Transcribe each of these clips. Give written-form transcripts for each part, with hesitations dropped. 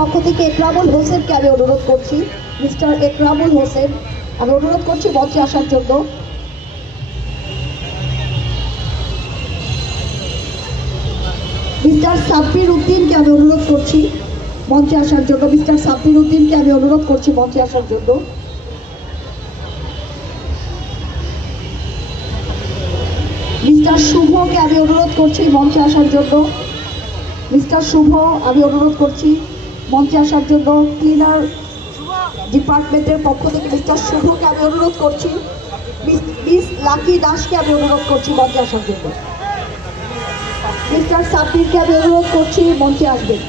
পক্ষ থেকে একরামুল হোসেনকে আমি অনুরোধ করছি, মিস্টার একরামুল হোসেন আমি অনুরোধ করছি মঞ্চে আসার জন্য। মিস্টার সাব্বির উদ্দিনকে আমি অনুরোধ করছি মঞ্চে আসার জন্য। মিস্টার সাব্বির উদ্দিনকে আমি অনুরোধ করছি মঞ্চে আসার জন্য। মিস্টার শুভকে আমি অনুরোধ করছি মঞ্চে আসার জন্য। মিস্টার শুভ আমি অনুরোধ করছি মঞ্চে আসার জন্য। ক্লিনার ডিপার্টমেন্টের পক্ষ থেকে মিস্টার শুভকে আমি অনুরোধ করছি। মিস লাকি দাসকে আমি অনুরোধ করছি মঞ্চে আসার জন্য। মিস্টার সাব্বিরকে আমি অনুরোধ করছি মঞ্চে আসবেন।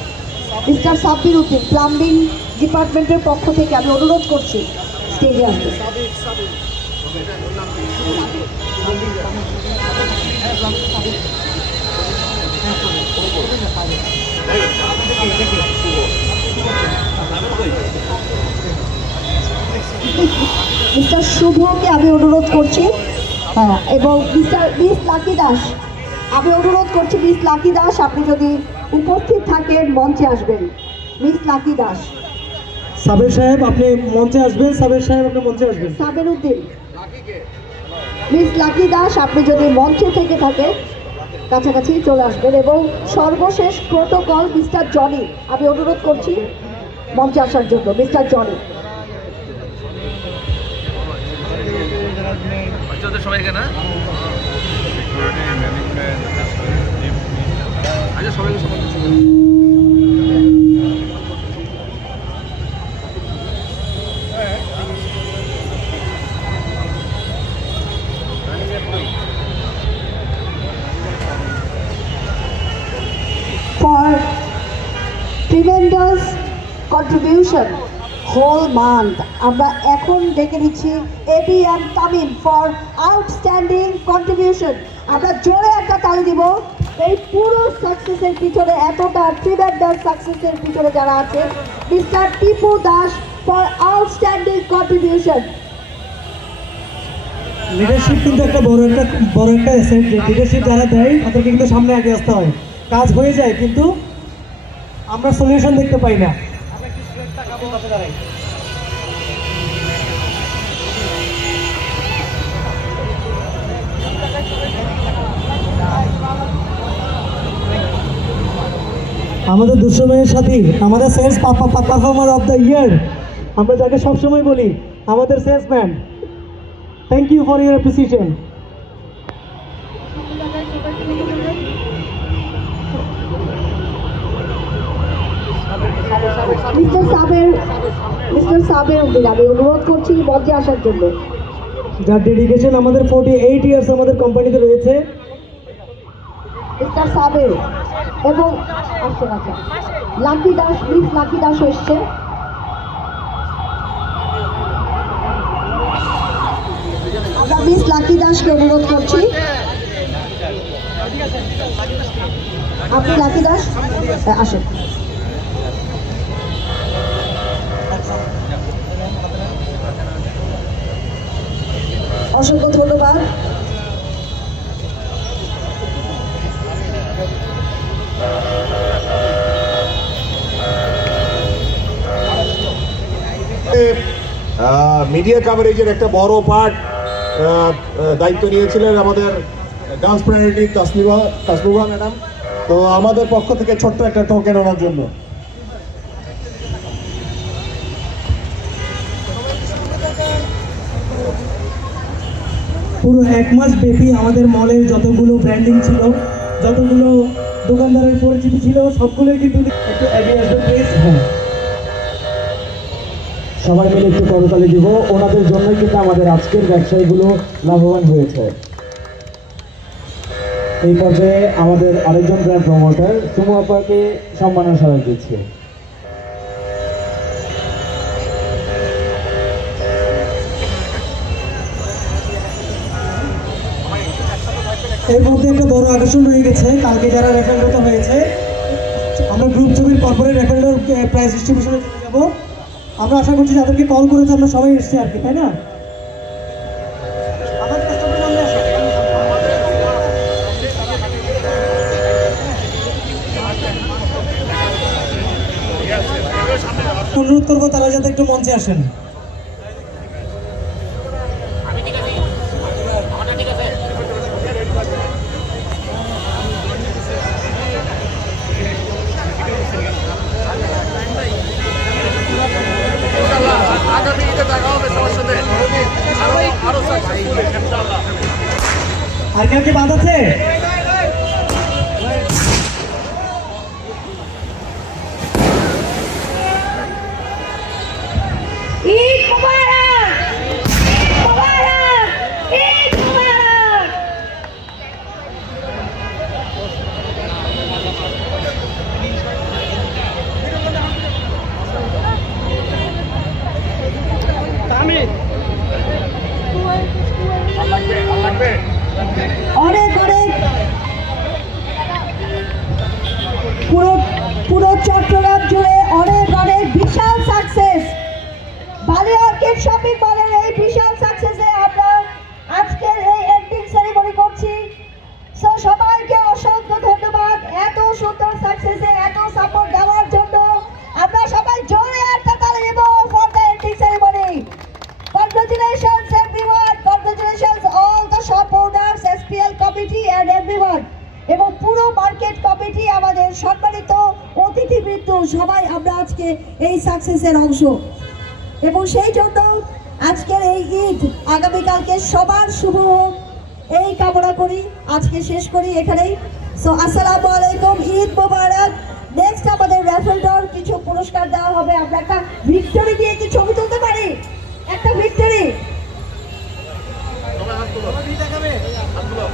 মিস্টার সাব্বির উদ্দিন প্লাম্বিং ডিপার্টমেন্টের পক্ষ থেকে আমি অনুরোধ করছি স্টেজে আসবেন। মিস্টার শুভকে আমি অনুরোধ করছি, হ্যাঁ, এবং মিস লাকি দাস আমি অনুরোধ করছি। মিস লাকি দাস আপনি যদি উপস্থিত থাকেন মঞ্চে আসবেন। Miss lucky Das. সাবের সাহেব আপনি মঞ্চে আসবেন। সাবের সাহেব আপনি মঞ্চে আসবেন। সাবের উদ্দিন, মিস লাকি দাস আপনি যদি মঞ্চে থেকে থাকেন কাছাকাছি চলে আসবেন। এবং সর্বশেষ প্রোটোকল মিস্টার জনি আমি অনুরোধ করছি মঞ্চে আসার জন্য। Mister Johnny. সবাইকে না আচ্ছা সবাইকে for tremendous contribution whole month আমরা এখন ডেকে নিচ্ছি ABM Tamim for outstanding contribution. আমরা জোরে একটা তালি দিব। এই পুরো সাকসেসের পিছনে, এতটা ট্রিমেন্ডাস সাকসেসের পিছনে যারা আছে, mister Tipu Das for outstanding contribution. Leadership কিন্তু একটা বড় একটা অ্যাসেট। লিডারশিপ যারা দেয় তাদেরকে কিন্তু সামনে আগে আসতে হয়। কাজ হয়ে যায় কিন্তু আমরা সলিউশন দেখতে পাই না। আমাদের দুঃসময়ের সাথী, আমাদের sales performer of the year, আমরা যাকে সবসময় বলি আমাদের salesman. Thank you for your appreciation. Mister Saber Uddin আমি অনুরোধ করছি মঞ্চে আসার জন্য। যার ডেডিকেশন আমাদের 48 ইয়ার্স আমাদের কোম্পানিতে রয়েছে। মিস্টার সাবের এবং lucky Das, miss lucky Das এসছে। আমরা মিস লাকি দাসকে অনুরোধ করছি। আপনি লাকি দাস আসেন। অসংখ্য ধন্যবাদ। মিডিয়া কাভারেজের একটা বড় পার্ট দায়িত্ব নিয়েছিলেন আমাদের গার্লস প্রায়োরিটি তাসনিমা ম্যাডাম। তো আমাদের পক্ষ থেকে ছোট্ট একটা টোকেন ওনার জন্য। পুরো 1 মাস ব্যাপী আমাদের মলের যতগুলো ব্র্যান্ডিং ছিল, যতগুলো দোকানদারের পরিচিতি ছিল, সবগুলোই কিন্তু একটু এগিয়ে আসবে প্লিজ। হ্যাঁ, সবাই মিলে একটু করতালি দিব। ওনাদের জন্যই কিন্তু আমাদের আজকের ব্যবসায়ীগুলো লাভবান হয়েছে। এই পর্যায়ে আমাদের আরেকজন ব্র্যান্ড প্রমোটার সুমু আপাকে সম্মাননা স্মারক দিচ্ছি। এর মধ্যে একটা বড় আকর্ষণ হয়ে গেছে। কালকে যারা রেফারেন্ড হয়েছে, আমরা গ্রুপ ছবির পরপরে রেফারেন্ডের প্রাইস ডিস্ট্রিবিউশনে চলে যাব। আমরা আশা করছি যাদেরকে কল করেছে আমরা সবাই এসেছি আর কি, তাই না? অনুরোধ করবো তারা যাতে একটু মঞ্চে আসেন। আগামী ঈদে দেখা হবে সবার সাথে আরো সাকসেসফুল ইনশাআল্লাহ। আর কেউ কি বাদ আছে? ঈদ মুবারক! মুবারক! ঈদ মুবারক! অনেক অনেক পুরো পুরো চট্টগ্রাম জুড়ে অনেক অনেক বিশাল সাকসেস। বালিয়ারকেট শপিং মলের এই বিশাল সাকসেসে আমরা আজকের এই এন্ডিং সেরিমনি করছি। সো সবাইকে অসংখ্য ধন্যবাদ এত সুন্দর সাকসেসে এত সাপোর্ট দেওয়ার জন্য। আমরা সবাই জোরে একটা তালি দেব for the ending ceremony. Congratulations everyone, congratulations all the shop owners, SPL committee and everyone. এবং পুরো মার্কেট কমিটি, আমাদের সম্মানিত অতিথিবৃন্দ, সবাই আমরা আজকে এই সাকসেসের অংশ। এবং সেই জন্য আজকের এই ঈদ আগামীকালকে সবার শুভ হোক এই কামনা করি। আজকে শেষ করি এখানেই। সো আসসালামু আলাইকুম, ঈদ মোবারক। নেক্সট আমাদের র্যাফেল ড্রর কিছু পুরস্কার দেওয়া হবে। আমরা একটা ভিক্টরি দিয়ে কি ছবি তুলতে পারি? একটা ভিক্টরি। সবাই হাত তুলো, হাত তুলো।